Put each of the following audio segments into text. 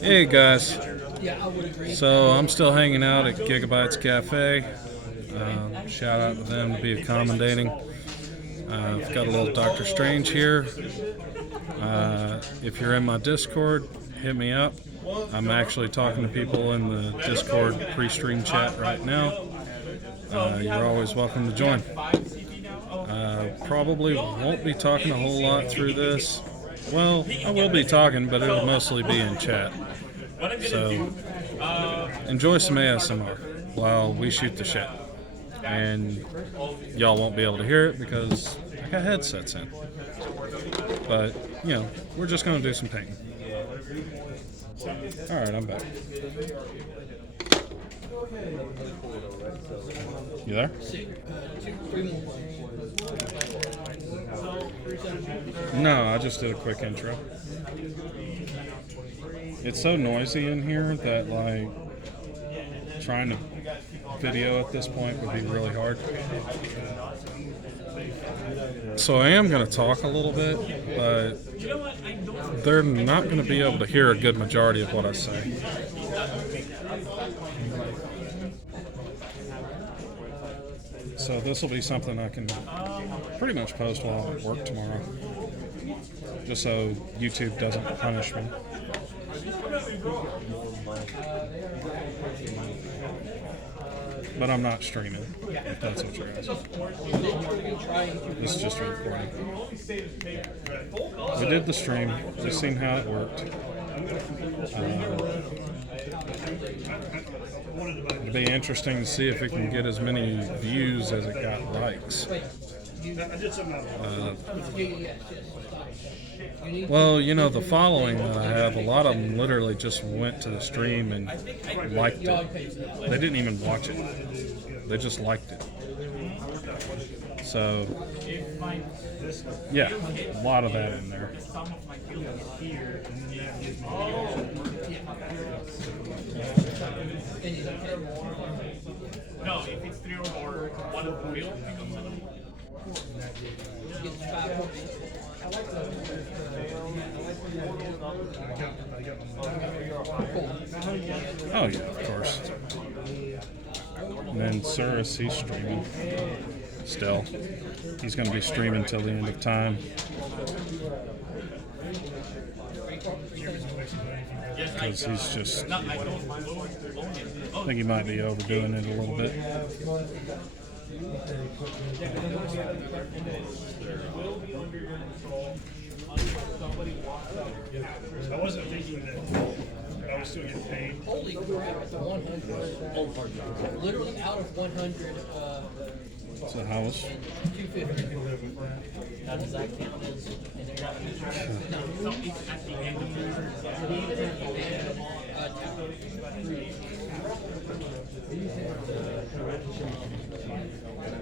Hey guys, so I'm still hanging out at Gigabytes Cafe. Shout out to them to be accommodating. I've got a little Doctor Strange here. If you're in my Discord, hit me up. I'm actually talking to people in the Discord pre-stream chat right now. You're always welcome to join. Probably won't be talking a whole lot through this. Well, I will be talking, but it'll mostly be in chat. So enjoy some ASMR while we shoot the shit. And y'all won't be able to hear it because I got headsets in. But, we're just going to do some painting. Alright, I'm back. You there? No, I just did a quick intro. It's so noisy in here that, trying to video at this point would be really hard. So I am going to talk a little bit, but they're not going to be able to hear a good majority of what I say. So this will be something I can pretty much post while I'm at work tomorrow, just so YouTube doesn't punish me. But I'm not streaming, if that's what you're asking. This is just a recording. We did the stream, just seen how it worked. It'll be interesting to see if it can get as many views as it got likes. Well, the following that I have, a lot of them literally just went to the stream and liked it. They didn't even watch it. They just liked it. So, yeah, a lot of that in there. No, if it's 3 or 1 of the wheel, it becomes another. Oh yeah, of course. And then Cirrus, he's streaming still. He's going to be streaming till the end of time. Because he's just, I think he might be overdoing it a little bit. I wasn't thinking that I was still getting paid. Holy crap, 100. Literally out of 100, So how was? 250. How does that count as an error? So it's at the end of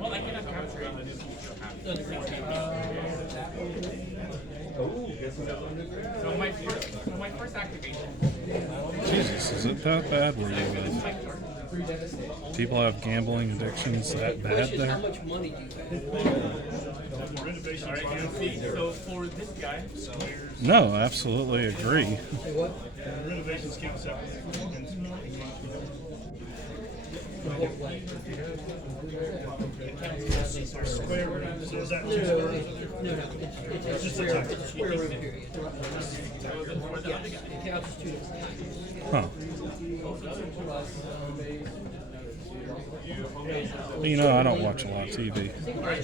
well, I cannot capture it. So my first activation. Jesus, is it that bad where you live? People have gambling addictions that bad How there? much money do you have? Alright, so for this guy, No, absolutely agree. Say what? Renovations count separately. Square root. So is that two squares? No, it's a square root period. Yeah, it counts as 2 different times. Huh. I don't watch a lot of TV. Think about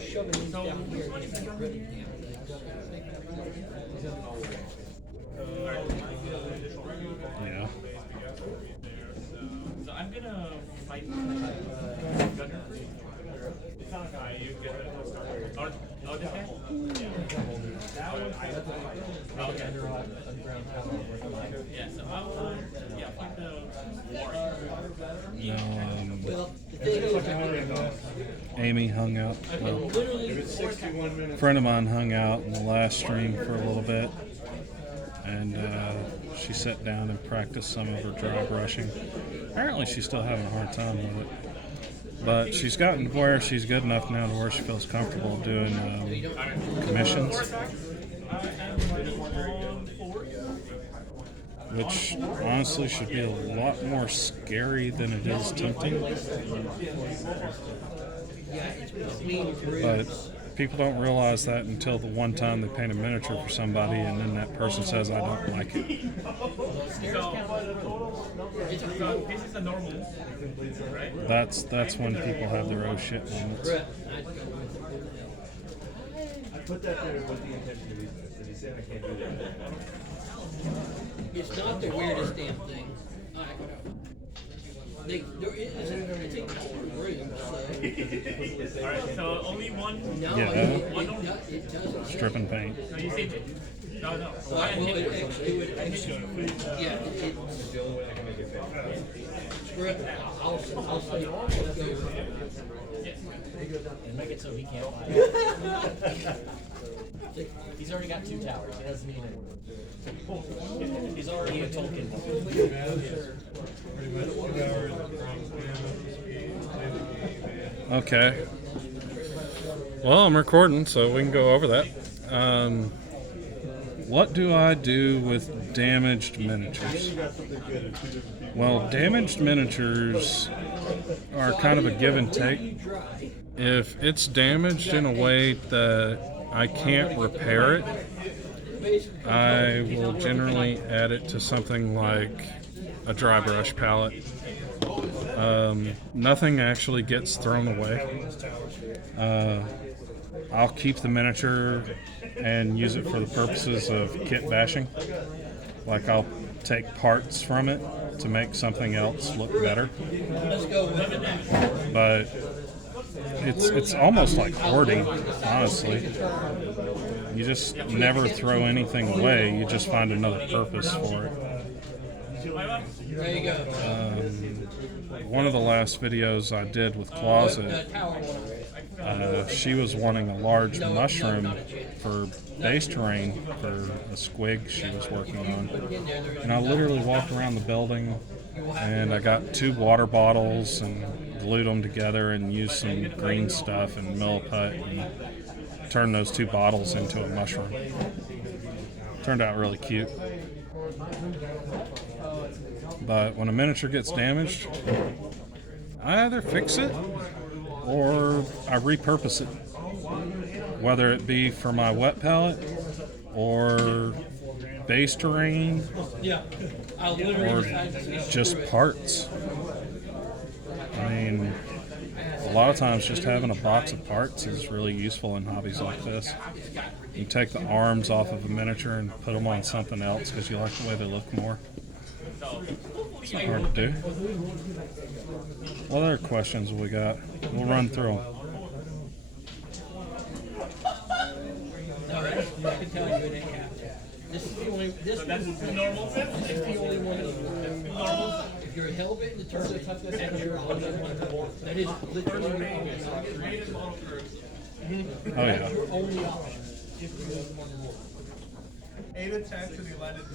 shoving these down here and just get rid of them. Yeah. so I'm gonna fight Gunner. It's not a guy, you get it. Oh, this guy? Okay. Yeah, so I'll fight the war. Well, the thing is, Amy hung out. Well, literally, a friend of mine hung out in the last stream for a little bit, and she sat down and practiced some of her dry brushing. Apparently she's still having a hard time with it, but she's gotten to where she's good enough now to where she feels comfortable doing commissions. which honestly should be a lot more scary than it is tempting. But people don't realize that until the one time they paint a miniature for somebody and then that person says, I don't like it. So this is a normal, right? That's when people have their oh shit moments. I put that there with the intention of using it, so he's saying I can't do that. It's not the weirdest damn thing. There is, I think, room, so. Alright, so only one. No, Yeah. it doesn't. Strip and paint. No, you see, no. Well, it actually, yeah, It's the only way I can make it fail. strip, I'll say, let's go. Make it so he can't fly. He's already got 2 towers. It doesn't need it. He's already a Tolkien. Okay. Well, I'm recording, so we can go over that. What do I do with damaged miniatures? Well, damaged miniatures are kind of a give and take. If it's damaged in a way that I can't repair it, I will generally add it to something like a dry brush palette. Nothing actually gets thrown away. I'll keep the miniature and use it for the purposes of kit bashing. Like I'll take parts from it to make something else look better. Let's go with that. But it's almost like hoarding, honestly. You just never throw anything away. You just find another purpose for it. There you go. One of the last videos I did with Closet, she was wanting a large mushroom for base terrain for a squig she was working on. And I literally walked around the building and I got 2 water bottles and glued them together and used some green stuff and milliput and turned those 2 bottles into a mushroom. Turned out really cute. But when a miniature gets damaged, I either fix it or I repurpose it. Whether it be for my wet palette or base terrain Yeah. I'll or literally just parts. I mean, a lot of times just having a box of parts is really useful in hobbies like this. You take the arms off of a miniature and put them on something else because you like the way they look more. It's not hard to do. What other questions have we got? We'll run through them. All right. I can tell you it ain't happening. This is the only. This is the normal. This is the only one. Normal. If you're hell bent in the turtle toughness and you're on that one, that is literally Oh yeah. only option. 8 attacks and he landed 2.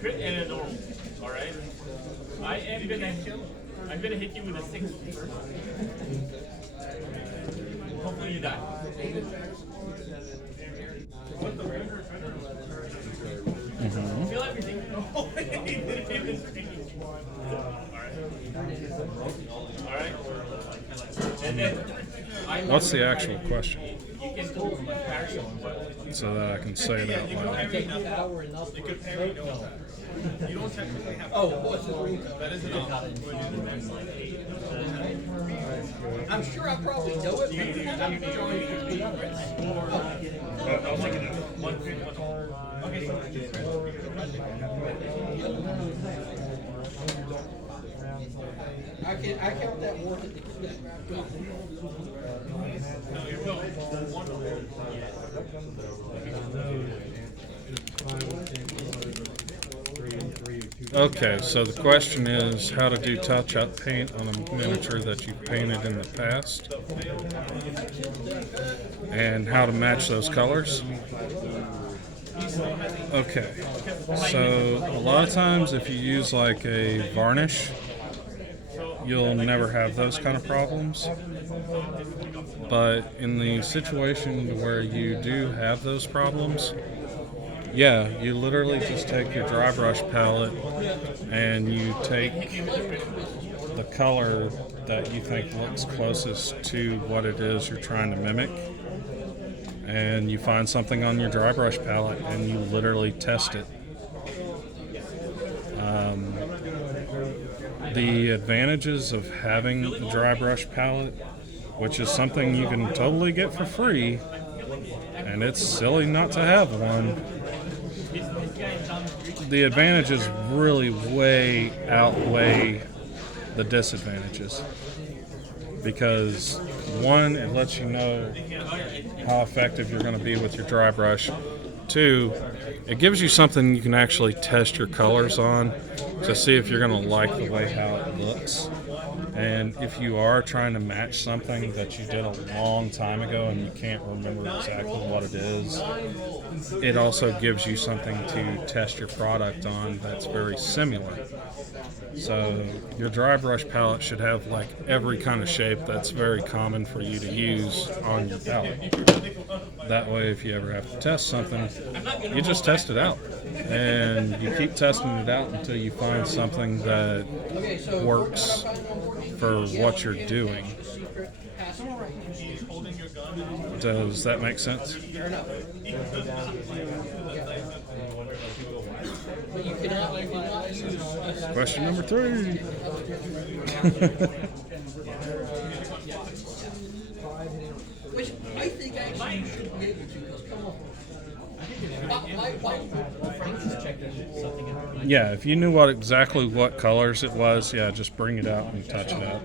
Crit and a normal. Alright? I'm gonna hit you with a 6 first. Hopefully you die. Feel everything. Alright? And then What's the actual question? you can parry him, but So that I can say it out loud. Take the hour and not. You could parry no attack. You don't technically have Oh, what's the room? that is an option. I'm sure I probably know it. But I'm trying to be I was thinking of one crit, one normal. Okay, so I count that worth it. Okay, so the question is how to do touch-up paint on a miniature that you painted in the past, and how to match those colors. Okay, so a lot of times if you use like a varnish, you'll never have those kind of problems. But in the situation where you do have those problems, Yeah, you literally just take your dry brush palette and you take the color that you think looks closest to what it is you're trying to mimic, and you find something on your dry brush palette and you literally test it. The advantages of having a dry brush palette, which is something you can totally get for free, and it's silly not to have one. The advantages really way outweigh the disadvantages, because one, it lets you know how effective you're going to be with your dry brush. Two, it gives you something you can actually test your colors on to see if you're going to like the way how it looks. And if you are trying to match something that you did a long time ago and you can't remember exactly what it is, it also gives you something to test your product on that's very similar. So your dry brush palette should have like every kind of shape that's very common for you to use on your palette. That way, if you ever have to test something, you just test it out. And you keep testing it out until you find something that works for what you're doing. Does that make sense? Question number 3. Which I think actually you should be able to, because come on. Yeah, if you knew exactly what colors it was, yeah, just bring it out and touch it up.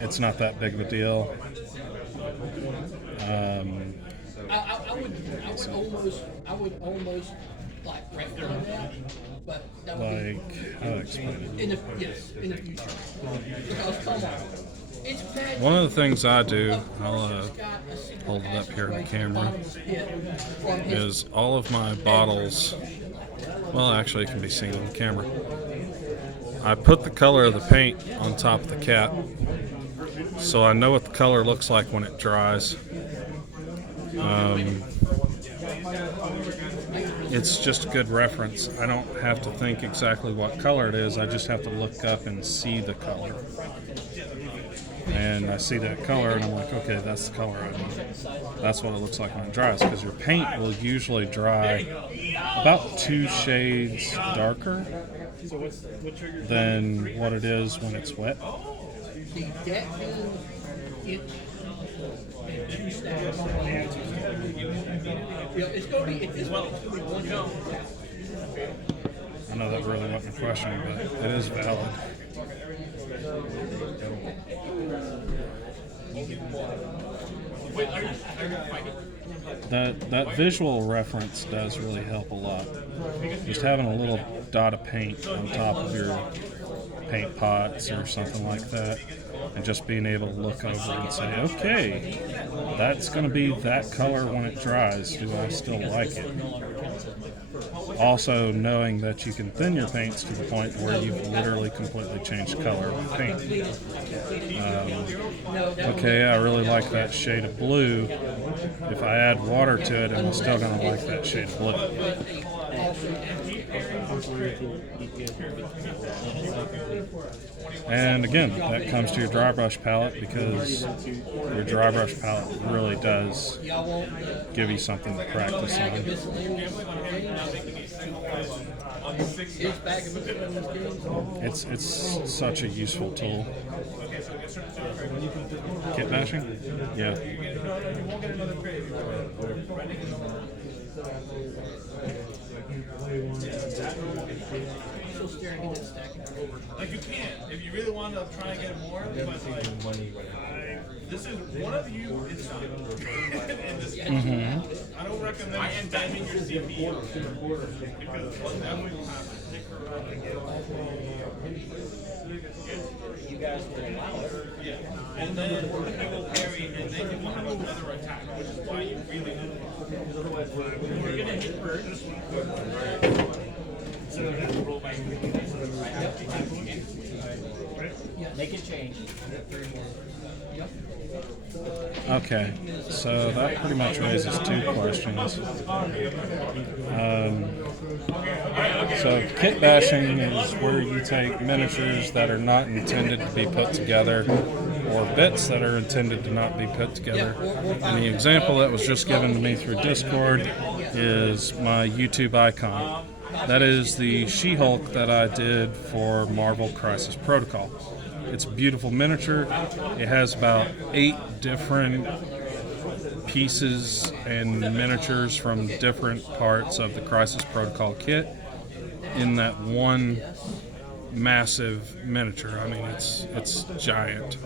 It's not that big of a deal. I would almost like recommend that, but that would Like, how to explain it? be in the future. Because come on, it's bad. One of the things I do, I'll hold it up here on the camera, is all of my bottles, well, actually it can be seen on the camera. I put the color of the paint on top of the cap, so I know what the color looks like when it dries. It's just a good reference. I don't have to think exactly what color it is. I just have to look up and see the color. And I see that color and I'm like, okay, that's the color I want. That's what it looks like when it dries, because your paint will usually dry about 2 shades darker than what it is when it's wet. The deck being in 2 stacks. It's going to be, at this point, it's going to be 1 go. I know that really wasn't a question, but it is valid. That visual reference does really help a lot. Just having a little dot of paint on top of your paint pots or something like that, and just being able to look over and say, okay, that's going to be that color when it dries. Do I still like it? Also knowing that you can thin your paints to the point where you've literally completely changed color of the paint. Okay, I really like that shade of blue. If I add water to it, I'm still going to like that shade of blue. And again, that comes to your dry brush palette, because your dry brush palette really does give you something to practice on. It's such a useful tool. Kit bashing? Yeah. Like you can, if you really want to try and get more, but like, this is one of you is not. In this case, I don't recommend spamming your CPU because that will happen. You guys will allow it. Yeah, and then you will parry, and then you will have another attack, which is why you really do it. We're gonna hit this one. So have to roll back. Make it change. Okay. Okay, so that pretty much raises two questions. So kit bashing is where you take miniatures that are not intended to be put together, or bits that are intended to not be put together. And the example that was just given to me through Discord is my YouTube icon. That is the She-Hulk that I did for Marvel Crisis Protocol. It's a beautiful miniature. It has about 8 different pieces and miniatures from different parts of the Crisis Protocol kit in that one massive miniature. I mean, it's giant.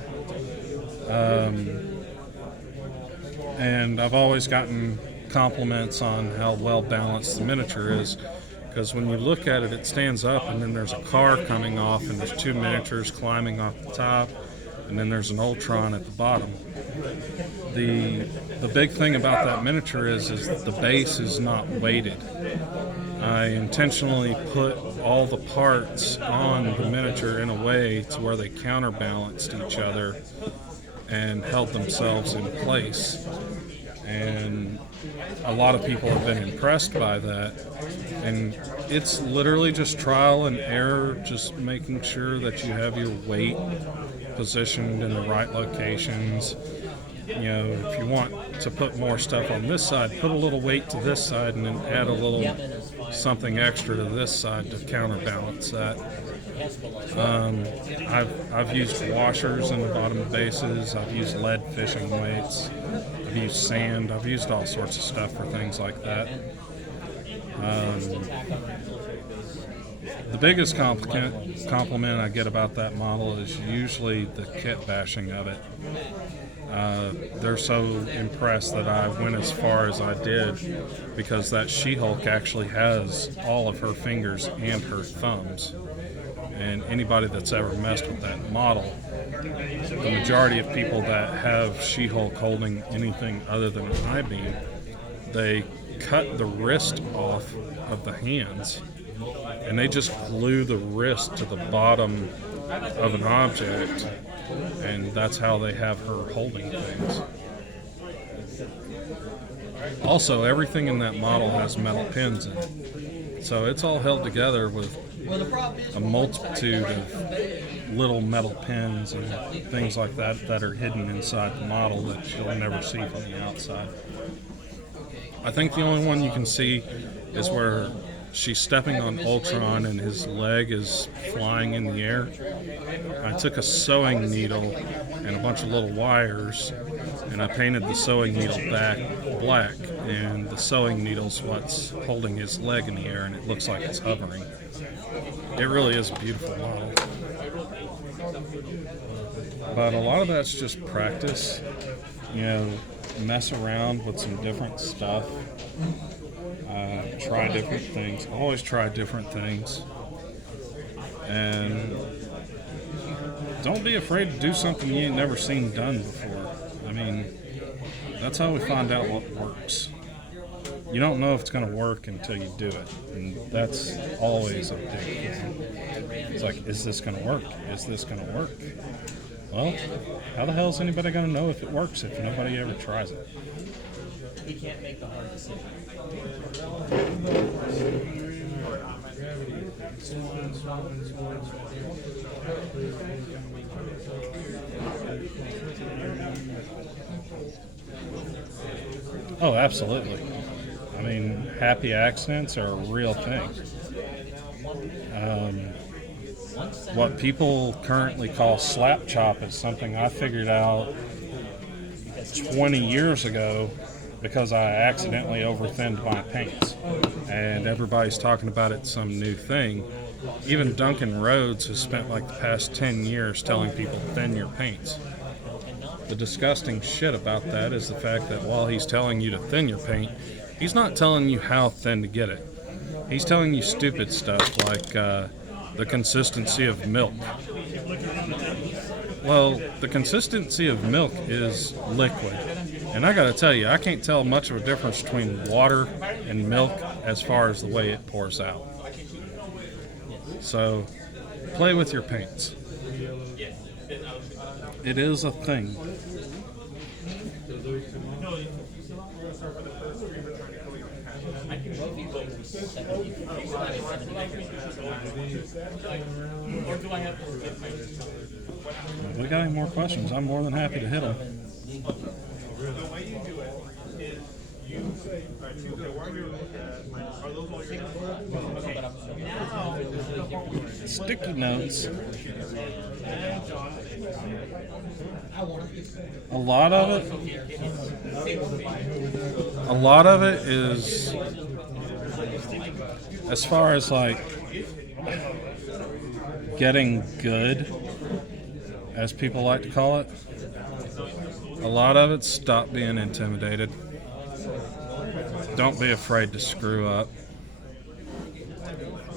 And I've always gotten compliments on how well balanced the miniature is, because when you look at it, it stands up and then there's a car coming off and there's 2 miniatures climbing off the top, and then there's an Ultron at the bottom. The big thing about that miniature is the base is not weighted. I intentionally put all the parts on the miniature in a way to where they counterbalanced each other and held themselves in place. And a lot of people have been impressed by that. And it's literally just trial and error, just making sure that you have your weight positioned in the right locations. You know, if you want to put more stuff on this side, put a little weight to this side and then add a little something extra to this side to counterbalance that. I've used washers in the bottom of bases. I've used lead fishing weights. I've used sand. I've used all sorts of stuff for things like that. The biggest compliment I get about that model is usually the kit bashing of it. They're so impressed that I went as far as I did, because that She-Hulk actually has all of her fingers and her thumbs. And anybody that's ever messed with that model, the majority of people that have She-Hulk holding anything other than an I-beam, they cut the wrist off of the hands and they just glue the wrist to the bottom of an object, and that's how they have her holding things. Also, everything in that model has metal pins in it, so it's all held together with a multitude of little metal pins and things like that that are hidden inside the model that you'll never see from the outside. I think the only one you can see is where she's stepping on Ultron and his leg is flying in the air. I took a sewing needle and a bunch of little wires, and I painted the sewing needle back black, and the sewing needle's what's holding his leg in the air, and it looks like it's hovering. It really is a beautiful model. But a lot of that's just practice. You know, mess around with some different stuff. Try different things. Always try different things. And don't be afraid to do something you ain't never seen done before. I mean, that's how we find out what works. You don't know if it's going to work until you do it. And that's always a big thing. It's like, is this going to work? Is this going to work? Well, how the hell is anybody going to know if it works if nobody ever tries it? He can't make the hard decision. Oh, absolutely. I mean, happy accidents are a real thing. What people currently call slap chop is something I figured out 20 years ago because I accidentally overthinned my paints. And everybody's talking about it's some new thing. Even Duncan Rhodes has spent like the past 10 years telling people thin your paints. The disgusting shit about that is the fact that while he's telling you to thin your paint, he's not telling you how thin to get it. He's telling you stupid stuff like the consistency of milk. Well, the consistency of milk is liquid. And I gotta tell you, I can't tell much of a difference between water and milk as far as the way it pours out. So, play with your paints. It is a thing. Or do I have to get my? If we got any more questions, I'm more than happy to hit them. The way you do it is you, alright, Tuesday, where are you at? Are those all your notes? Okay, now, Sticky notes. A lot of it is, as far as like getting good, as people like to call it, a lot of it, stop being intimidated. Don't be afraid to screw up.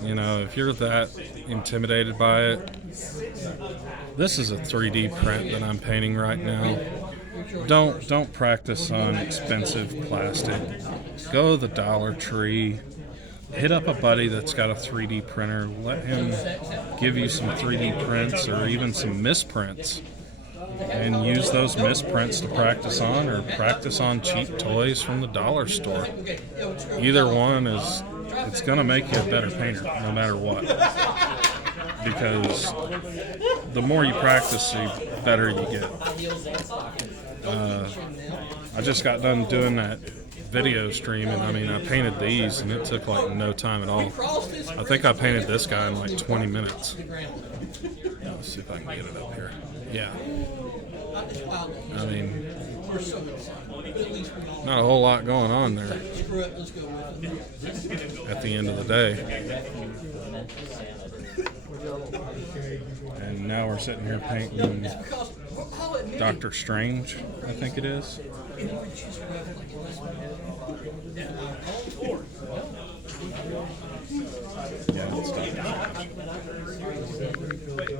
You know, if you're that intimidated by it, this is a 3D print that I'm painting right now. Don't practice on expensive plastic. Go to the Dollar Tree. Hit up a buddy that's got a 3D printer. Let him give you some 3D prints or even some misprints. And use those misprints to practice on, or practice on cheap toys from the dollar store. Either one is, it's going to make you a better painter no matter what. Because the more you practice, the better you get. I just got done doing that video stream, and I mean, I painted these and it took like no time at all. I think I painted this guy in like 20 minutes. Let's see if I can get it up here. Yeah. I mean, not a whole lot going on there at the end of the day. And now we're sitting here painting Doctor Strange, I think it is. Yeah, it's Doctor Strange.